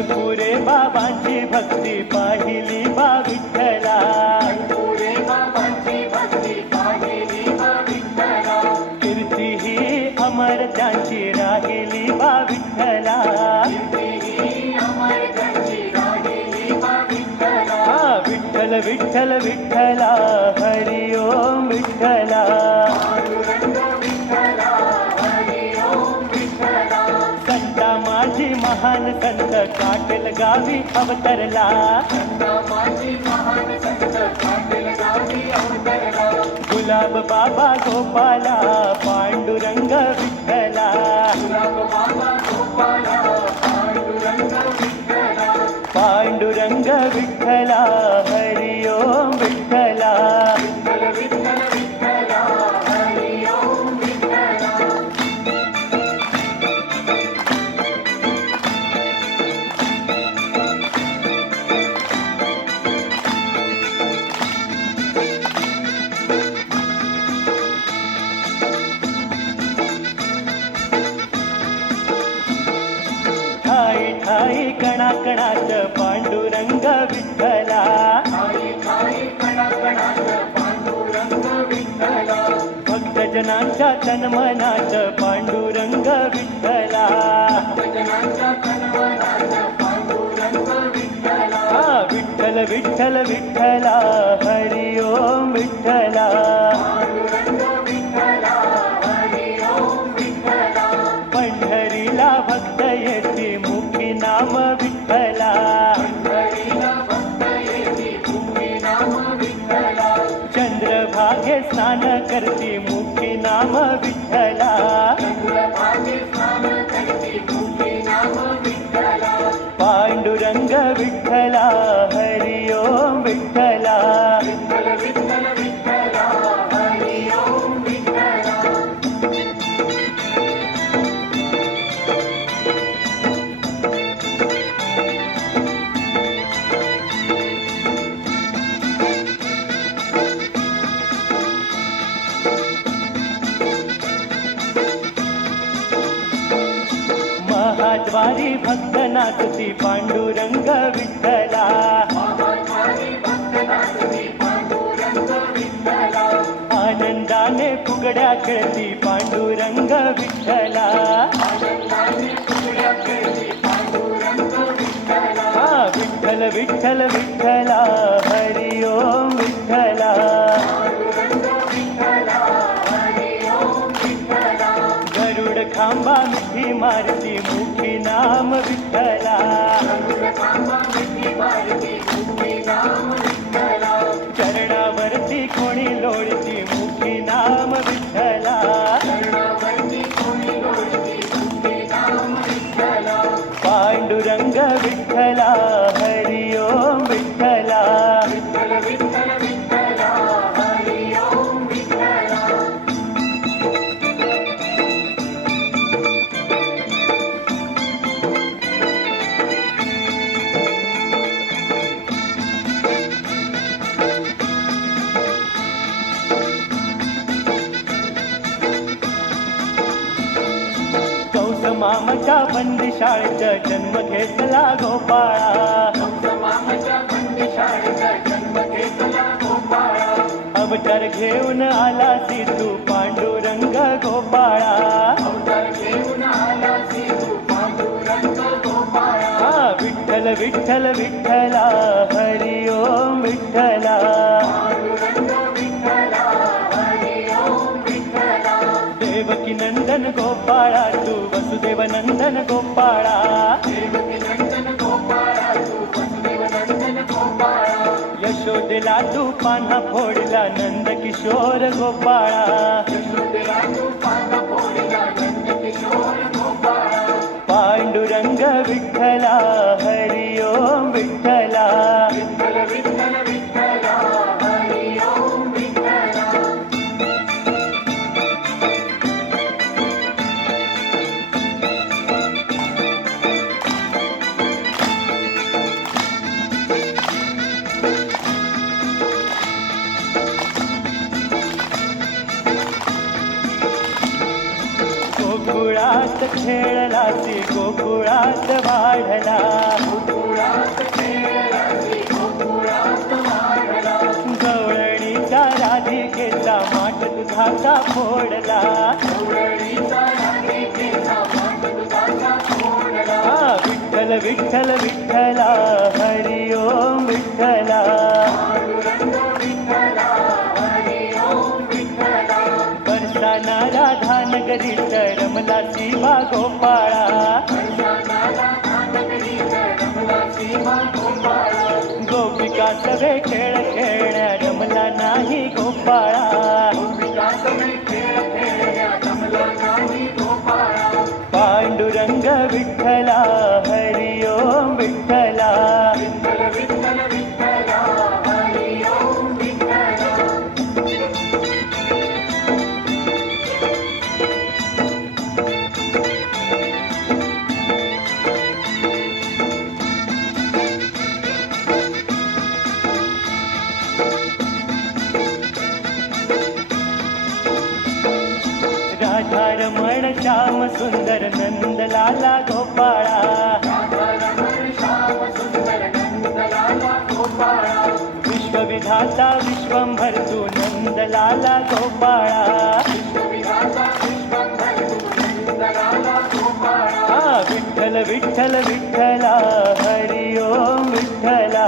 गणपुरे बाबांची भक्ती पाहिली बा विठ्ठला, गणपुरे बाबांची भक्ती पाहिली बा विठ्ठला, कीर्ती ही अमर त्यांची राहिली बा विठ्ठला, कीर्ती अमर त्यांची राहिली बा विठ्ठला. विठ्ठल विठ्ठल विठ्ठला हरि ओम विठ्ठला, पांडुरंग विठ्ठला हरि ओम विठ्ठला. संता माझी महान संत काटेल गावी अवतरला, संता माझी महान संत काटेल गावी अवतरला. गुलाब बाबा गोपाला पांडुरंग विठ्ठला, गुलाब बाबा गोपाला पांडुरंग विठ्ठला. पांडुरंग विठ्ठला हरि ओम विठ्ठला. विठ्ठल विठ्ठल विठ्ठला हरि ओम विठ्ठला. ठाई ठाई कणाकणात पांडुरंग विठ्ठला, ठाई ठाई कणाकणात पांडुरंग विठ्ठला. भक्तजनांच्या तन्मनात पांडुरंग विठ्ठला, भजनांच्या तन्मनात पांडुरंग विठ्ठला. विठ्ठल विठ्ठल विठ्ठला हरि ओम विठ्ठला, पांडुरंग विठ्ठला हरि ओम विठ्ठला. पंढरीला भक्त येती मुखी नाम विठ्ठला, पंढरीला भक्त येती मुखी नाम विठ्ठला. चंद्रभागे स्नान करती मुखी नाम विठ्ठला, चंद्रभागे स्नान करती मुखी नाम विठ्ठला. पांडुरंग विठ्ठला हरि ओम विठ्ठला. विठ्ठल विठ्ठल विठ्ठला हरि ओम विठ्ठला. महाद्वारी भक्त नाचती पांडुरंग विठ्ठला, महाद्वारी भक्त नाचती पांडुरंग विठ्ठला. आनंदाने फुगड्या खेळती पांडुरंग विठ्ठला, आनंदाने फुगड्या खेळती पांडुरंग विठ्ठला. विठ्ठल विठ्ठल विठ्ठला हरि ओम विठ्ठला, पांडुरंग विठ्ठला हरि ओम विठ्ठला. गरुड खांबा मिठी मारती मुखी नाम विठ्ठला, गरुड खांबा मिठी मारती मुखी नाम विठ्ठला. चरणावरती कोणी लोळती मुखी नाम विठ्ठला, चरणावरती कोणी लोळती मुखी नाम विठ्ठला. पांडुरंग विठ्ठला हरि ओम विठ्ठला, विठ्ठल विठ्ठल विठ्ठला हरि ओम विठ्ठला. कौस मामाच्या बंदिशाळेत जन्म घेतला गोपाळा, मामाच्या बंदिशाळेचा जन्म घेतला गोपाळा. अवतार घेऊन आला सी तू पांडुरंग गोपाळा, अवतार घेऊन आला तू पांडुरंग गोपाळा. विठ्ठल विठ्ठल विठ्ठला हरि ओम विठ्ठला, पांडुरंग विठ्ठला हरि ओम विठ्ठला. देवकी नंदन गोपाळा तू वसुदेव नंदन गोपाळा, देवकी नंदन गोपाळा तू वसुदेव नंदन गोपाळा. यशोदेला तू पान्हा फोडला नंद किशोर गोपाळा, यशोदेला तू पाना फोडला नंद किशोर गोपाळा. पांडुरंग विठ्ठला हरि ओम विठ्ठला, विठ्ठल विठ्ठल विठ्ठला हरि ओम विठ्ठला. गोकुळात खेळला ती गोकुळात वाढला, फोडला गवळणीचा राधिकेचा मान दुधाचा फोडला. विठ्ठल विठ्ठल विठ्ठला हरी ओम विठ्ठला पांडुरंग विठ्ठला हरी ओम विठ्ठला. बरसाना राधानगरीत रमला शिवा गोपाळा वर्षानाला धानगरीत रमला सीमा गोपाळा. गोपिका सवे खेळ खेळण्या रमला नाही गोपाळा गोपिकासमे खेळ खेळण्या रमला नाही गोपाळा. पांडुरंग विठ्ठला हरी ओम विठ्ठला विठ्ठल विठ्ठल विठ्ठला हरी ओम विठ्ठला. राधा रमण श्याम सुंदर नंदलाला गोपाळा राधारमण श्याम सुंदर नंदलाला गोपाळा. विश्वविधाता विश्वंभरतु नंदलाला गोपाळा विश्वविधाता विश्वंभर नंदलाला गोपाळा. विठ्ठल विठ्ठल विठ्ठला हरी ओम विठ्ठला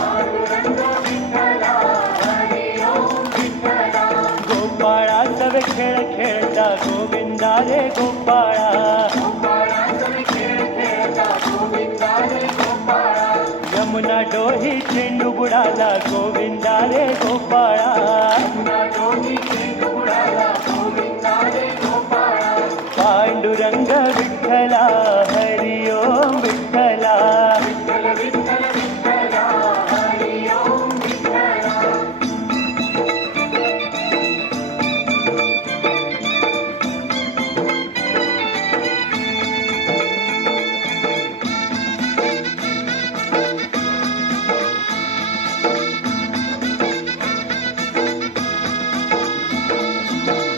पांडुरंग विठ्ठला हरी ओम विठ्ठला. गोपाळा सवे खेळ खेळता गोविंदा रे गोपाळा गोपाळासमे खेळ खेळता गोविंदा रे गोपाळा. यमुना डोही चेंडू बुडाला गोविंदा रे गोपाळा यमुना डोही चेंडू बुडाला गोविंदा रे गोपाळा. पांडुरंग विठ्ठला हरी ओम विठ्ठला विठ्ठल विठ्ठल विठ्ठला हरी ओम विठ्ठला.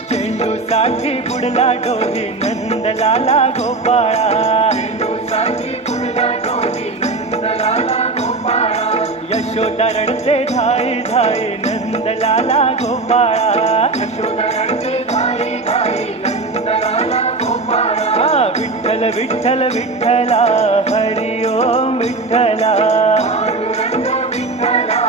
चेंडू साठी बुडला डोही नंदलाला गोपाळा चेंडूसाठी बुडला डोही नंदलाला गोपाळा. यशोदा रडते धाई धाई नंदलाला गोपाळा यशोदा रडते धाई धाई नंदलाला गोपाळा. विठ्ठल विठ्ठल विठ्ठला हरी ओम विठ्ठला पांडुरंग विठ्ठला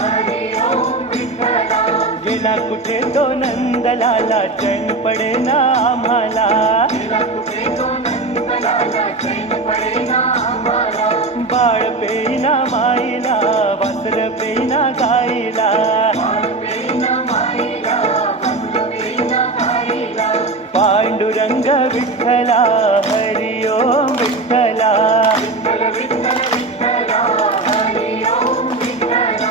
हरी ओम विठ्ठला. गेला कुठे तो नंदलाला चैन पडे ना आम्हाला गेला कुठे तो नंदलाला चैन पडेना आम्हाला. बाळ पेना माईला वासर पेना गाईला बाळ पेना माईला वस्त्र पेना गाईला. पांडुरंग विठ्ठला हरी ओम विठ्ठला विठ्ठल विठ्ठल विठ्ठला हरी ओम विठ्ठला.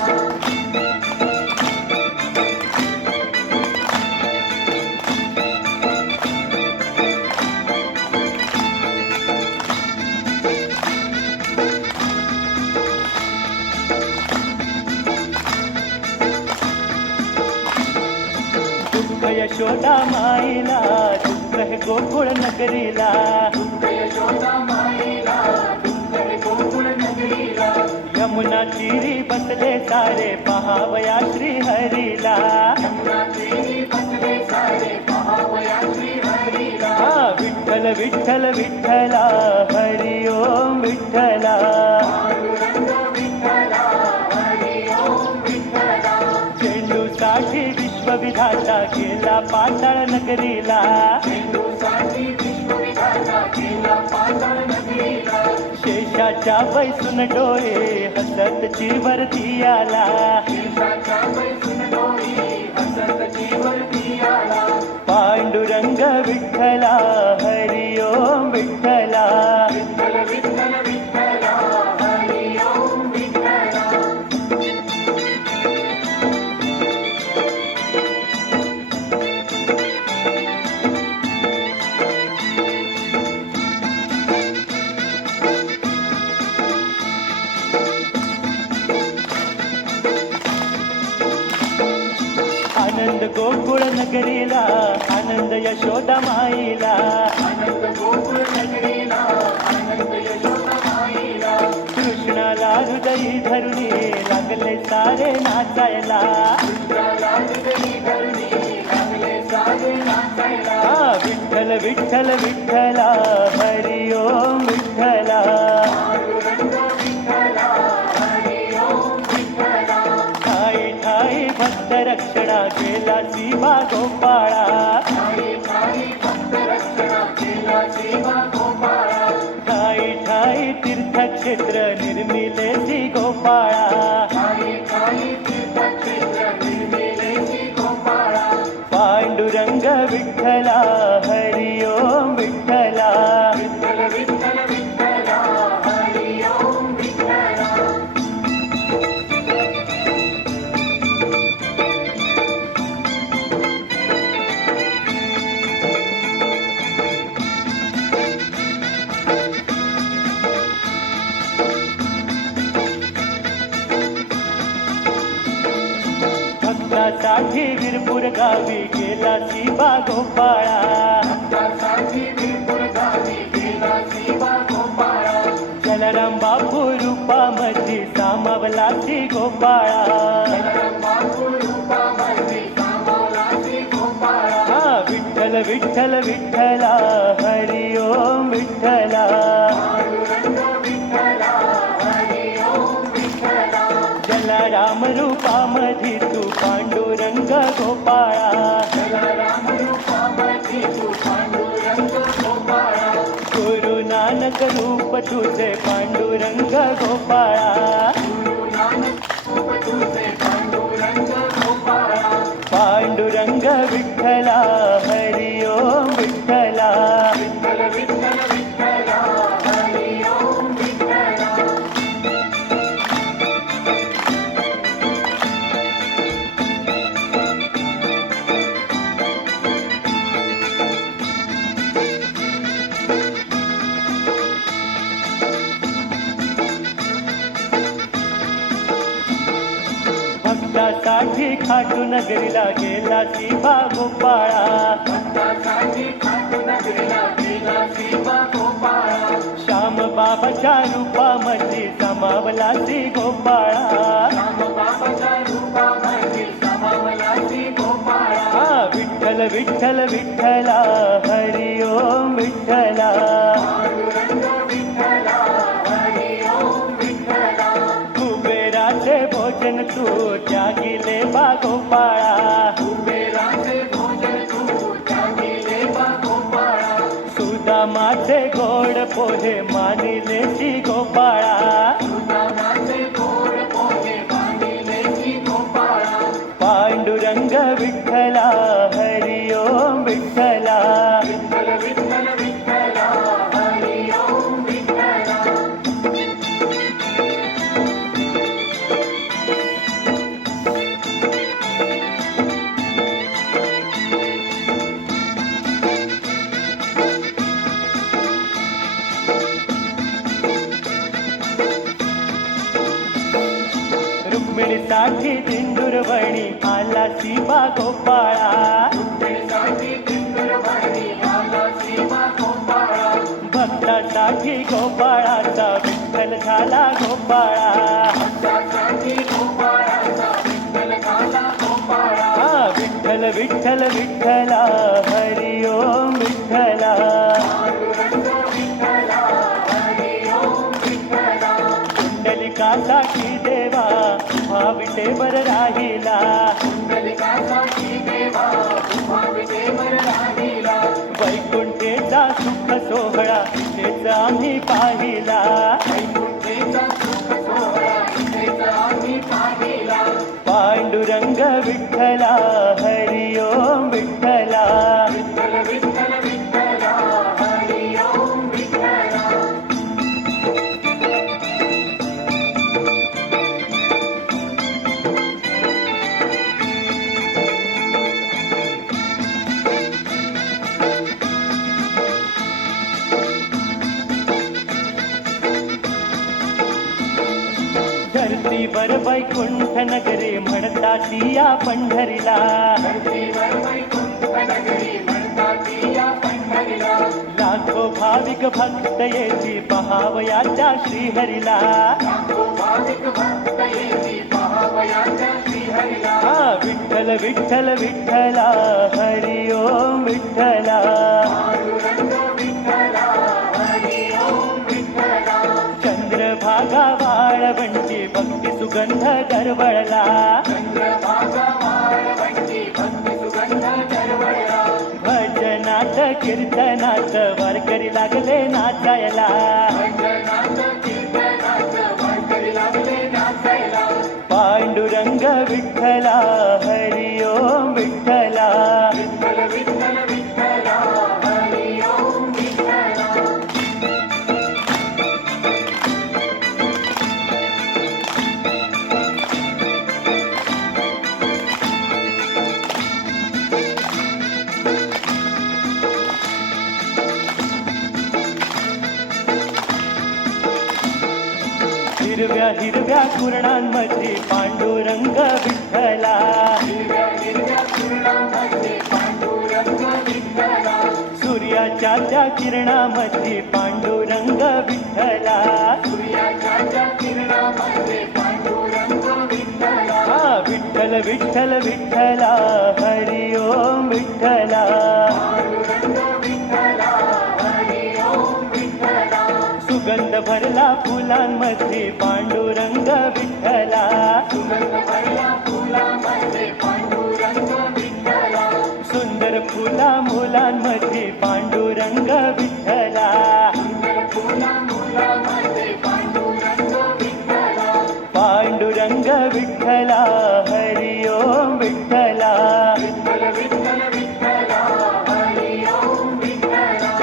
दुःख यशोदा माईला दुःख हे गोकुळ नगरीला दुःख यशोदा माईला दुःख हे गोकुळ नगरीला. यमुना तीरी बसले सारे पहावया श्री हरीला यमुना तीरी बसले सारे पहावया श्री हरीला. विठ्ठल विठ्ठल विठ्ठला हरी ओम विठ्ठला पांडुरंग विठ्ठला हरी ओम विठ्ठला. चेंडू साठी विश्वविधाता गेला पाताळ नगरीला चेंडूसाठी विश्वविधाता गेला पाताळ नगरीला. शेषाच्या बैसून डोळे हसतची वरती आला शेषाच्या बैसून डोळी हसतची वरती आला. पांडुरंग विठ्ठला हरी ओम विठ्ठला विठ्ठल विठ्ठल विठ्ठला हरी ओम विठ्ठला. आनंद गोकुळ नगरीला आनंद यशोदा माईला आनंद गोकुळ नगरीला आनंद यशोदा माईला. कृष्णाला हृदयी धरुणी लागले सारे नाचायला कृष्णाला हृदयी धरणी लागले सारे नाचायला हा विठ्ठल विठ्ठल विठ्ठला हरी ओम विठ्ठला पांडुरंग विठ्ठला हरी ओम विठ्ठला ठाई ठाई भक्त रक्षणा केला शिवा गोपाळा ठाई ठाई भक्त रक्षणा केला शिवा गोपाळा ठाई ठाई तीर्थक्षेत्र निर्मिले श्री गोपाळा ठाई ठाई तीर्थक्षेत्र निर्मिलेची गोपाळा पांडुरंग विठ्ठला हरी ओम विठ्ठला विठ्ठल विठ्ठल विठ्ठला हरी ओम विठ्ठला भक्तासाठी वीरपूर गावी गेला शिवा गोपाळा भक्तासाठी विपुल गावी गेला शिवा गोपाळा जलराम बापू रूपामध्ये सामावला श्री गोपाळा बापू रूपामध्ये सामावलाची गोपाळा हा विठ्ठल विठ्ठल विठ्ठला हरी ओम विठ्ठला पांडुरंग विठ्ठला हरी ओम विठ्ठला जलराम रूपामध्ये तू पांडुरंग गोपाळा राम रूपामध्ये तू पांडुरंग गोपाळा गुरु नानक रूप तुझे पांडुरंग गोपाळा गुरु नानक रूप तुझे पांडुरंग गोपाळा पांडुरंग विठ्ठला हरी ओम विठ्ठला विठ्ठल विठ्ठल विठ्ठला हरी ओम विठ्ठला भक्तासाठी खाटू नगरीला गेला शिवा गोपाळा भक्तासाठी खाटूनगरीला गेला शिवा गोपाळा श्याम बाबाच्या रूपामध्ये समावला श्री गोपाळा रामबाबाच्या रूपामध्ये समावलाची गोपाळा हा विठ्ठल विठ्ठल विठ्ठला हरी ओम विठ्ठला पांडुरंग विठ्ठला हरी ओम विठ्ठला कुबेराचे भोजन तू त्यागिले बा गोपाळा कुबेराचे भोजन तू त्यागिले बा गोपाळा सुदामाचे गोड पोहे मानिले श्री गोपाळा सुदामाचे गोड पोहे बांधिलेची गोपाळा पांडुरंग विठ्ठला हरी ओम विठ्ठला विठ्ठल विठ्ठल विठ्ठला हरी ओम विठ्ठला रुक्मिणीसाठी दिंडुरवणी आला शिवा गोपाळा रुक्मिणीसाठी दिंडुरवणी आला शिवा गोपाळा भक्तासाठी गोपाळाचा विठ्ठल झाला गोपाळा भक्तासाठी गोपाळाचा विठ्ठल झाला गोपाळा हा विठ्ठल विठ्ठल विठ्ठला हरी ओम विठ्ठला पांडुरंग विठ्ठला हरी ओम विठ्ठला कुंडलिकासाठी देवा भावितेवर राहिला कुंडलिकासाठी देवा उभा विटेवर राहिला वैकुंठेचा सुख सोहळा इथेच आम्ही पाहिला वैकुंठेचा सुख सोहळा इथेच आम्ही पाहिला पांडुरंग विठ्ठला हरी ओम विठ्ठला विठ्ठल विठ्ठल विठ्ठला हरी ओम विठ्ठला धरतीवर वैकुंठ नगरी म्हणतात या पंढरीला धरतीवर वैकुंठ नगरी म्हणतात या पंढरीला पंढरीला लाखो भाविक भक्त येती पहावयाच्या श्रीहरीला. लाखो भाविक भक्त येती पहावयाच्या श्रीहरीला. विठ्ठल विठ्ठल विठ्ठला हरि ओम विठ्ठला. पांडुरंग विठ्ठला हरी ओम विठ्ठला. चंद्रभागा वाळवंटी भक्ती सुगंध दरवळला. चंद्रभागा वाळवंटी भक्ती सुगंध दरवळला. भजनात कीर्तनात वारकरी लागले नाचायला. भजनात कीर्तनात वारकरी लागले नाचायला. पांडुरंग विठ्ठला हरि ओम विठ्ठला. विठ्ठल विठ्ठल विठ्ठला हरी ओम विठ्ठला. हिरव्या हिरव्या कुरणांमध्ये पांडुरंग विठ्ठला. हिरव्या हिरव्या कुरणांमध्ये पांडुरंग विठ्ठला. सूर्याच्या त्या किरणामध्ये पांडुरंग विठ्ठला. सूर्याच्या त्या किरणामध्ये पांडुरंग विठ्ठला. विठ्ठल विठ्ठल विठ्ठला हरि ओम विठ्ठला. पांडुरंग विठ्ठला हरी ओम विठ्ठला. सुगंध भरला फुलांमध्ये पांडुरंग विठ्ठला. सुगंध भरला फुलांमध्ये पांडुरंग विठ्ठला. सुंदर फुला मुलांमध्ये पांडुरंग विठ्ठला. सुंदर फुला मुलांमध्ये पांडुरंग विठ्ठला. पांडुरंग विठ्ठला हरि ओम विठ्ठला. विठ्ठल विठ्ठल विठ्ठला हरी ओम विठ्ठला.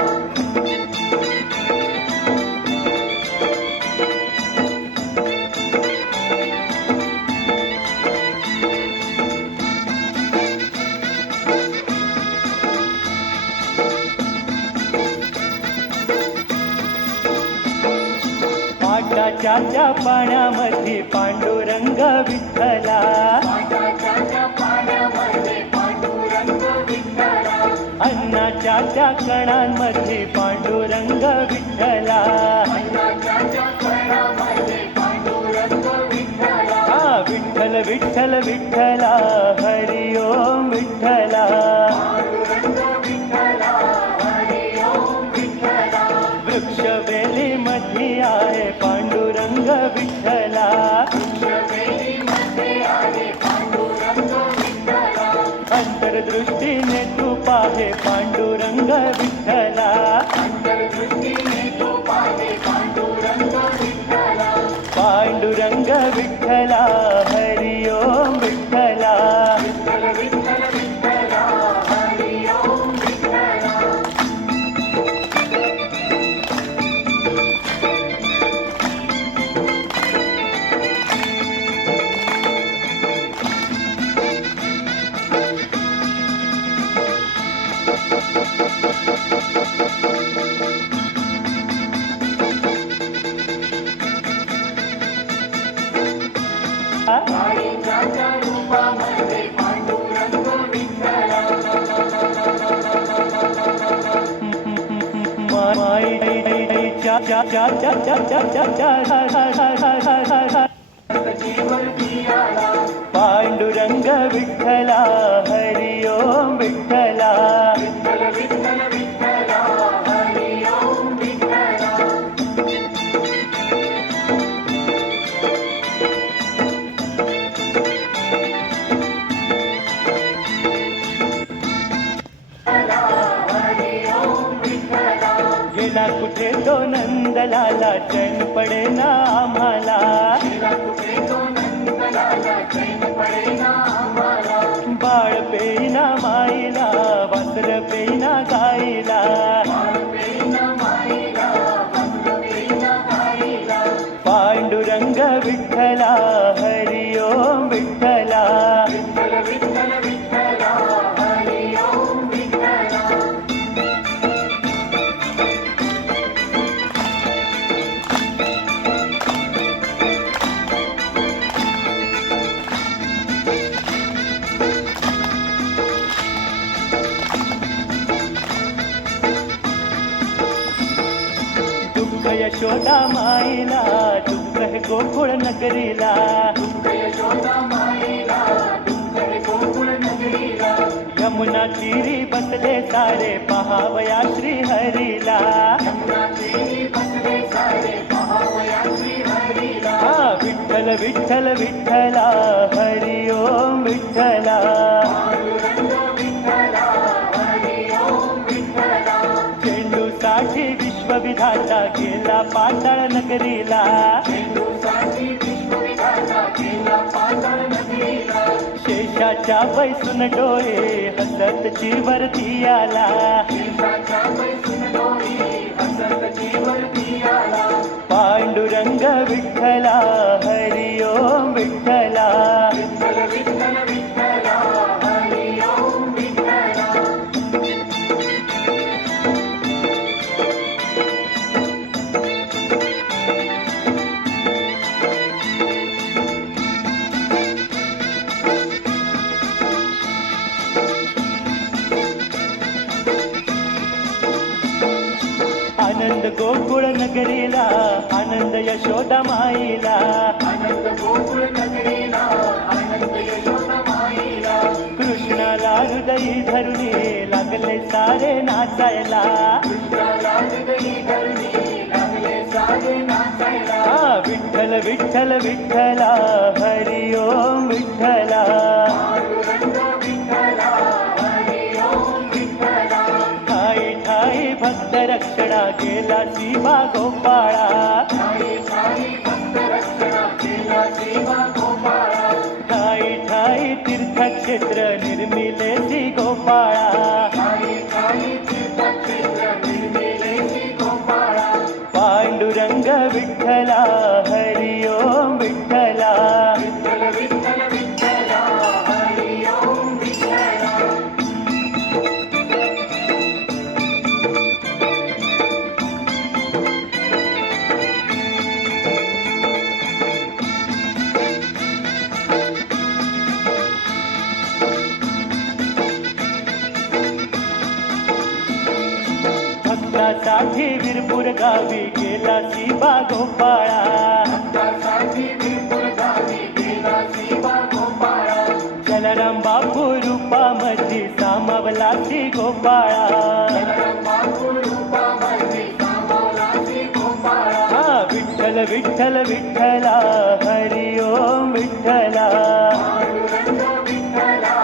पाटाच्या त्या पाण्यामध्ये पांडुरंग विठ्ठला. पाटाच्या पाण्यामध्ये पांडुरंग विठ्ठला. अन्नाच्या त्या कणांमध्ये पांडुरंग विठ्ठला. अन्नाच्या कणामध्ये पांडुरंग विठ्ठला. विठ्ठल विठ्ठल विठ्ठला हरि ओम विठ्ठला. पांडुरंग विठ्ठला हरी ओम विठ्ठला. वृक्षवेलीमध्ये आहे पांडुरंग विठ्ठला. वृक्षवेलीमध्ये आहे पांडुरंग विठ्ठला. अंतर्दृष्टीने तू पाहे पांडुरंग विठ्ठला. अंतर्दृष्टीने तू पाहे पांडुरंग विठ्ठला. पांडुरंग विठ्ठला हरि ओम विठ्ठला. विठ्ठल विठ्ठल विठ्ठला हरी ओम विठ्ठला. काळीच्या रूपामध्ये पांडुरंग विठ्ठला. जीवती आला. पांडुरंग विठ्ठला हरि ओम विठ्ठला. विठ्ठल विठ्ठल विठ्ठला हरी ओम विठ्ठला. हरी ओम विठ्ठला. गेला कुठे तो नंदलाला चैन पडे ना आम्हाला. गेला कुठे तो नंदलाला चैन पडेना आम्हाला. बाळ पेना माईला वस्त्र पेना गाईला. पेना माईला वस्त्र पेना गाईला. पांडुरंग विठ्ठला हरि ओम विठ्ठला. विठ्ठल विठ्ठल विठ्ठला हरी ओम विठ्ठला. यशोदा माईला दुःख हे गोकुळ नगरीला. यशोदा माईला दुःख हे गोकुळ नगरीला. यमुना तीरी बसले सारे पहावया श्री हरीला. यमुना तीरी बसले सारे पहावया श्री हरीला. हा विठ्ठल विठ्ठल विठ्ठला हरी ओम विठ्ठला. पांडुरंग विठ्ठला हरी ओम विठ्ठला. चेंडूसाठी विश्वविधाता गेला पाताळ नगरीला. चेंडूसाठी विश्वविधाता गेला पाताळ नगरीला. शेषाच्या बैसून डोळे हसत चिरवरती आला. शेषाच्या बैसून डोळे हसत जीवरती आला. पांडुरंग विठ्ठला हरी ओम विठ्ठला. विठ्ठल विठ्ठल विठ्ठला हरी ओम विठ्ठला. आनंद गोकुळ नगरीला आनंद यशोदा माईला. आनंद गोकुळ नगरीला आनंद यशोदा माईला. कृष्णाला हृदयी धरुणी लागले सारे नाचायला. कृष्णाला हृदयी धरुणी लागले सारे नाचायला. हा विठ्ठल विठ्ठल विठ्ठला हरी ओम विठ्ठला. पांडुरंग विठ्ठला हरी ओम विठ्ठला. ठाई ठाई भक्त रक्षणा गेला शिवा गोपाळा. ठाई ठाई भक्त रक्षणा केला सेवा गोपाळा. ठाई ठाई तीर्थक्षेत्र निर्मिले श्री गोपाळा. ठाई ठाई तीर्थक्षेत्र निर्मिले श्री गोपाळा. पांडुरंग विठ्ठला हरी ओम विठ्ठला. विठ्ठल विठ्ठल विठ्ठला हरी ओम विठ्ठला. भक्तासाठी वीरपूर गावी गेला शिवा गोपाळा. भक्तासाठी विपुल गावी गेला सेवा गोपाळा. जलराम बापू रूपामध्ये सामावला श्री गोपाळा. बापू रूपामध्ये सामावला श्री गोपाळा. हा विठ्ठल विठ्ठल विठ्ठला हरी ओम विठ्ठला. पांडुरंग विठ्ठला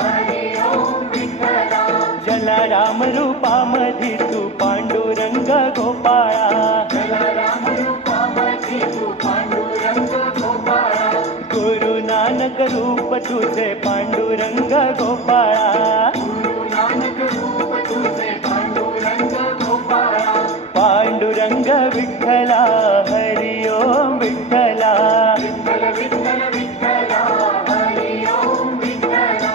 हरी ओम विठ्ठला. जलाराम रूपामध्ये तू पांडुरंग गोपाळा. जलराम रूपामध्ये तू पांडुरंग गोपाळा. गुरु नानक रूप तुझे पांडुरंग गोपाळा. गुरु नानक रूप तुझे पांडुरंग गोपाळा. पांडुरंग विठ्ठला हरी ओम विठ्ठला. विठ्ठल विठ्ठल विठ्ठला हरी ओम विठ्ठला.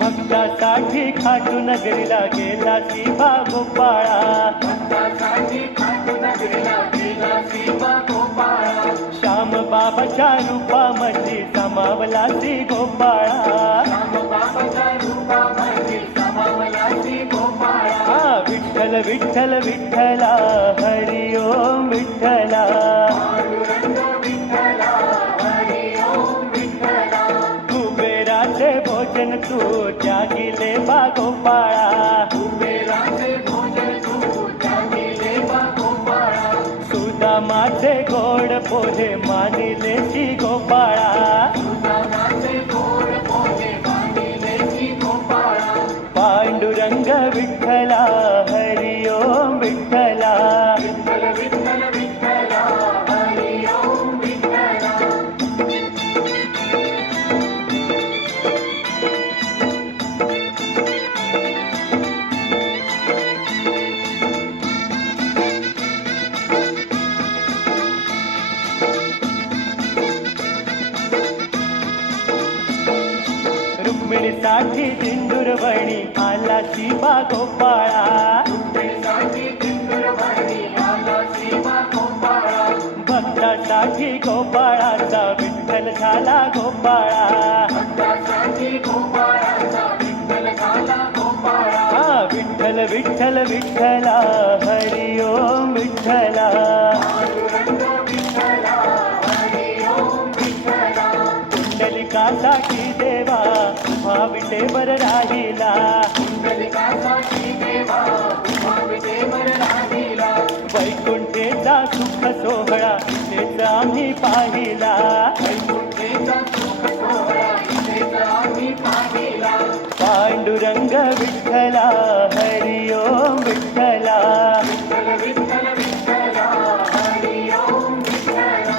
भक्तासाठी खाटू नगरीला गेला शिवा गोपाळा. भक्तासाठी खाटू नगरीला गेला सेवा गोपाळा. श्याम बाबाच्या रूपामध्ये समावला श्री गोपाळा. रामबाबाच्या रूपामध्ये सामावला श्री गोपाळा. हा विठ्ठल विठ्ठल विठ्ठला हरी ओम विठ्ठला. पांडुरंग विठ्ठला हरी ओम विठ्ठला. कुबेराचे भोजन तू त्यागिले बा गोपाळा. कुबेराचे भोजन तू त्यागिले बा गोपाळा. सुदामाचे गोड पोहे मानिले श्री गोपाळा. सुदामाचे गोड पोहे मानिले श्री गोपाळा. पांडुरंग विठ्ठला हरी ओम विठ्ठला. विठ्ठल विठ्ठल विठ्ठला हरी ओम विठ्ठला. रुक्मिणीसाठी दिंडुरवणी आला शिवा गोपाळा. रुक्मिणीसाठी भक्तासाठी दिंडूर भरली आला श्रीमा गोपाळा भक्तासाठी गोपाळाचा विठ्ठल झाला गोपाळा. भक्तासाठी गोपाळाचा विठ्ठल झाला गोपाळा हा विठ्ठल विठ्ठल विठ्ठला हरी ओम विठ्ठला. पांडुरंग विठ्ठला हरी ओम विठ्ठला पुंडलिकासाठी देवा उभा विटेवर राहिला. कुंडलिकासाठी देवा उभा विटेवर राहिला वैकुंठेचा सुख सोहळा इथेच आम्ही पाहिला. वैकुंठेचा सुख सोहळा इथेच आम्ही पाहिला पांडुरंग विठ्ठला हरी ओम विठ्ठला. विठ्ठल विठ्ठल विठ्ठला हरी ओम विठ्ठला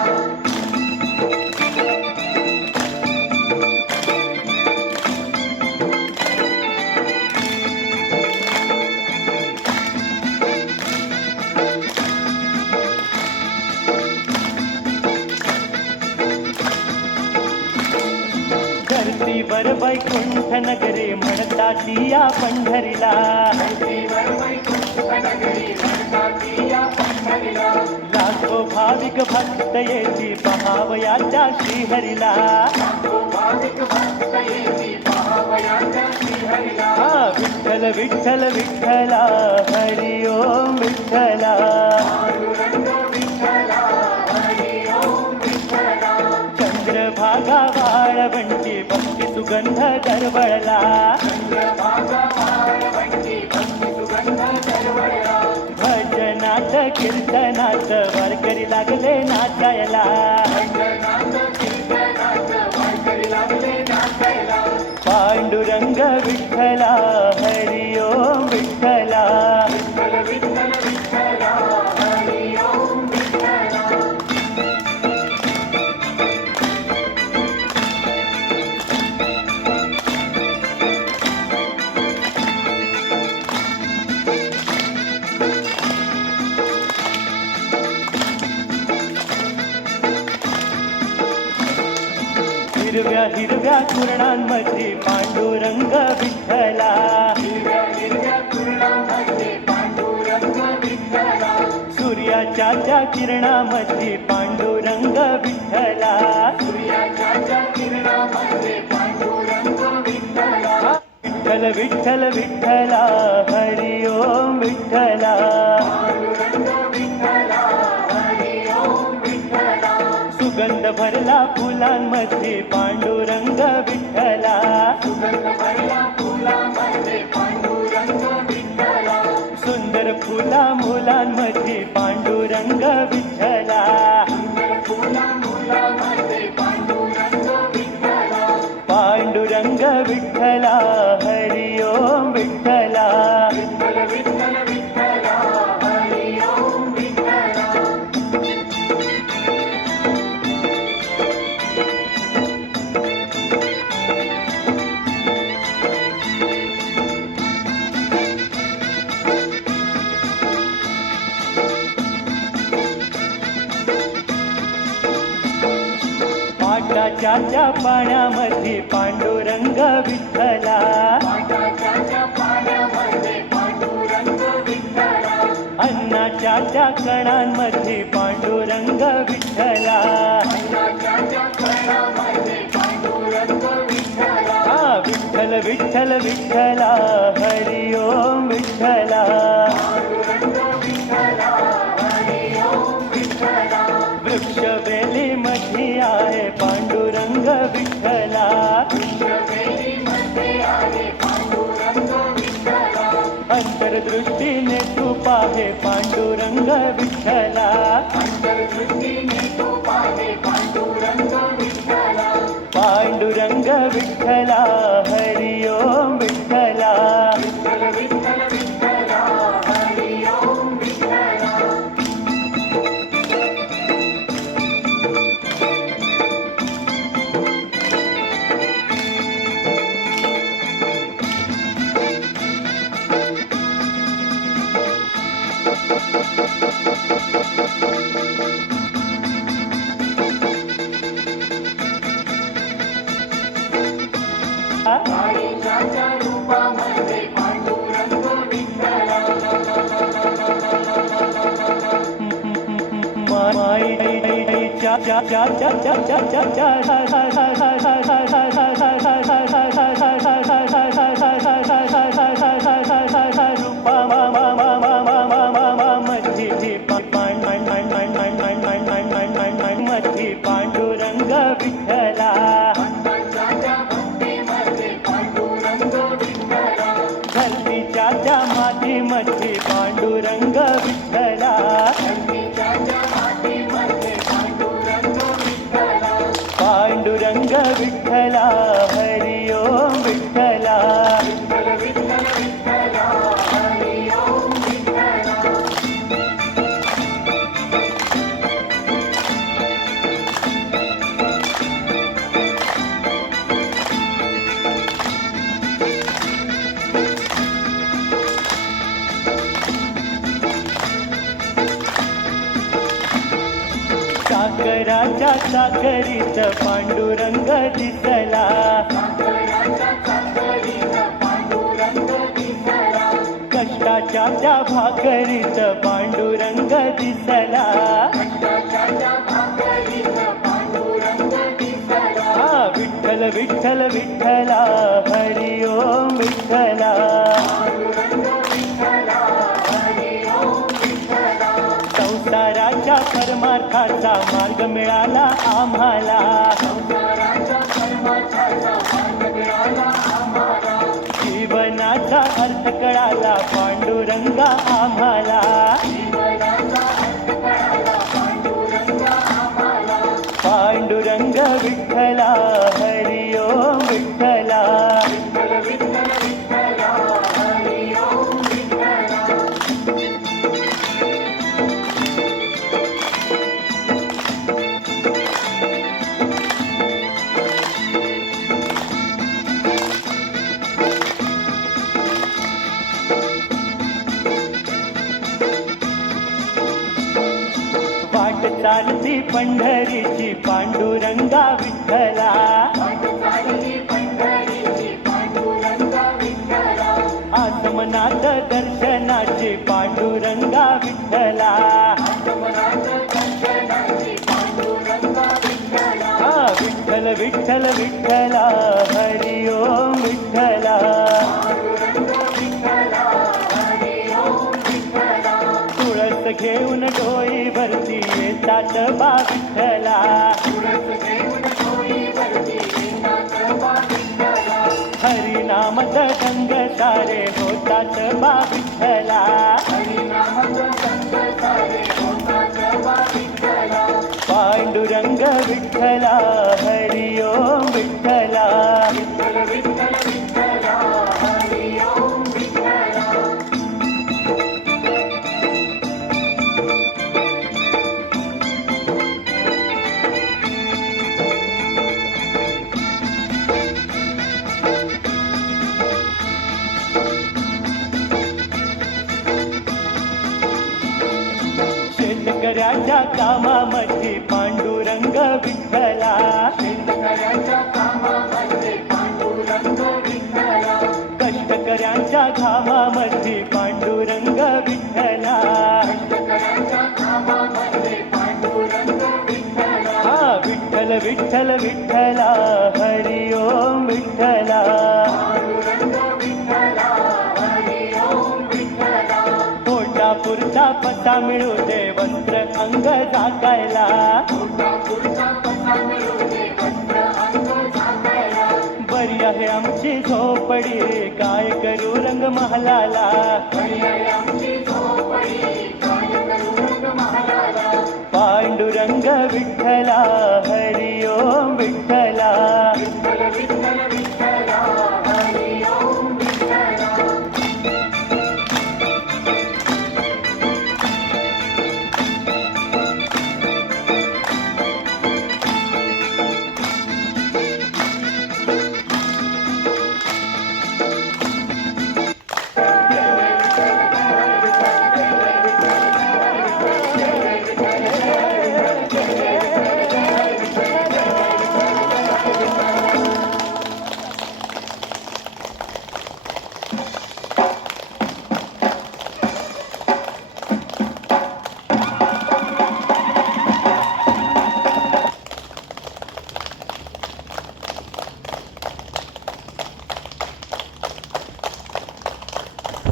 धरतीवर वैकुंठ नगरे म्हणतात या पंढरीला. धरतीवर वैकुंठ नगरी म्हणतात या पंढरीला लाखो भाविक भक्त येती पहावयाच्या श्रीहरीला. लाखो भाविक भक्त येती पहावयाच्या श्रीहरीला हा विठ्ठल विठ्ठल विठ्ठला हरी ओम विठ्ठला. पांडुरंग विठ्ठला हरी ओम विठ्ठला चंद्रभागा वाळवंटी भक्ती सुगंध दरवळला. चंद्रभागा वाळवंटी भक्ती सुगंध दरवळला भजनात कीर्तनात वारकरी लागले नाचायला. भजनात कीर्तनात वारकरी लागले नाचायला पांडुरंग विठ्ठला हरी ओम विठ्ठला. विठ्ठल विठ्ठल विठ्ठला हरी ओम विठ्ठला हिरव्या हिरव्या कुरणांमध्ये पांडुरंग विठ्ठला. हिरव्या हिरव्या कुरणामध्ये पांडुरंग विठ्ठला सूर्याच्या त्या किरणामध्ये पांडुरंग विठ्ठला. सूर्याच्या ज्या किरणामध्ये पांडुरंग विठ्ठला विठ्ठल विठ्ठल विठ्ठला हरी ओम विठ्ठला. पांडुरंग विठ्ठला हरी ओम विठ्ठला सुगंध भरला फुलांमध्ये पांडुरंग विठ्ठला. सुगंध भरला फुलामध्ये पांडुरंग विठ्ठला सुंदर फुला मुलांमध्ये पांडुरंग विठ्ठला. सुंदर फुला मुलामध्ये पांडुरंग विठ्ठला पांडुरंग विठ्ठला हरी ओम विठ्ठला. विठ्ठल विठ्ठल विठ्ठला हरी ओम विठ्ठला पाटाच्या त्या पाण्यामध्ये पांडुरंग विठ्ठला. पाटाच्या त्या पाण्यामध्ये पांडुरंग विठ्ठला अन्नाच्या त्या कणांमध्ये पांडुरंग विठ्ठला. अन्नाच्या त्या कणामध्ये पांडुरंग विठ्ठला हा विठ्ठल विठ्ठल विठ्ठला हरी ओम विठ्ठला. पांडुरंग विठ्ठला हरी ओम विठ्ठला वृक्ष वेलीमध्ये आहे पांडुरंग विठ्ठला. विश्ववेदीमध्ये आहे पांडुरंग विठ्ठला अंतर्दृष्टीने तू पाहे पांडुरंग विठ्ठला. अंतर्दृष्टीने तू पाहे पांडुरंग विठ्ठला पांडुरंग विठ्ठला हरी ओम विठ्ठला. विठ्ठल विठ्ठल विठ्ठला हरी ओम विठ्ठला काळीच्या रूपामध्ये पांडुरंग विठ्ठला माईच्या रूपा मधी पांडुरंग विठ्ठला पंकजाच्या भक्तीमध्ये पांडुरंग विठ्ठला धरतीच्या त्या मातीमध्ये पांडुरंग विठ्ठला धरतीच्या मातीमध्ये पांडुरंग विठ्ठला पांडुरंग विठ्ठला हरि ओम विठ्ठला विठ्ठल विठ्ठल विठ्ठला हरि ओम विठ्ठला साखराच्या साखरीत पांडुरंग दिसला साखराच्या साखरीत पांडुरंग दिसला कष्टाच्या त्या भाकरीत पांडुरंग दिसला कष्टाच्या भाकरीत पांडुरंग दिसला हा विठ्ठल विठ्ठल विठ्ठला हरि ओम विठ्ठला पांडुरंग विठ्ठला हरि ओम विठ्ठला संसाराच्या परमार्थाचा मार्ग मिळाला आम्हाला संसाराच्या परमार्थाचा मार्ग मिळाला आम्हाला जीवनाचा अर्थ कळाला पांडुरंगा आम्हाला जीवनाचा अर्थ कळाला पांडुरंग आम्हाला पांडुरंग विठ्ठला हरि ओम विठ्ठला विठ्ठल विठ्ठल विठ्ठला हरि ओम विठ्ठला वाट चालती पंढरीची पांडुरंगा विठ्ठला वाटचाली पंढरीची पांडुरंग विठ्ठला आत्मनाथ दर्शनाची पांडुरंगा विठ्ठला आत्मनाथ दर्शनाची पांडुरंग विठ्ठला हा विठ्ठल विठ्ठल विठ्ठला हरि ओम विठ्ठला पांडुरंग विठ्ठला हरि ओम विठ्ठला तुळस घेऊन डोईवरती येतात बा विठ्ठला तुळस घेऊन डोईवरती येतात बा विठ्ठला हरिनामत गंग सारे होतात बा विठ्ठला हरिनामच संसारे होतात बा विठ्ठला पांडुरंग विठ्ठला हरि ओम विठ्ठला विठ्ठल विठ्ठल विठ्ठला हरि ओम विठ्ठला शेतकऱ्याच्या कामामध्ये पांडुरंग विठ्ठला शेतकऱ्याच्या कामामध्ये पांडुरंग विठ्ठला कष्टकऱ्यांच्या घामामध्ये पांडुरंग विठ्ठला कष्टकऱ्याच्या कामामध्ये पांडुरंग विठ्ठला हा विठ्ठल विठ्ठल विठ्ठला हरि ओम विठ्ठला पांडुरंग विठ्ठला हरि ओम विठ्ठला पोटापुरता पता मिळू दे वस्त्र अंग झाकायला पोटा पुरता पसा मिळू दे वस्त्र अंग झाकायला बरी आहे आमची झोपडी काय करू रंग महालाला पर्याय आमची झोपडी काय करू रंग महालाला पांडुरंग विठ्ठला हरि ओम विठ्ठला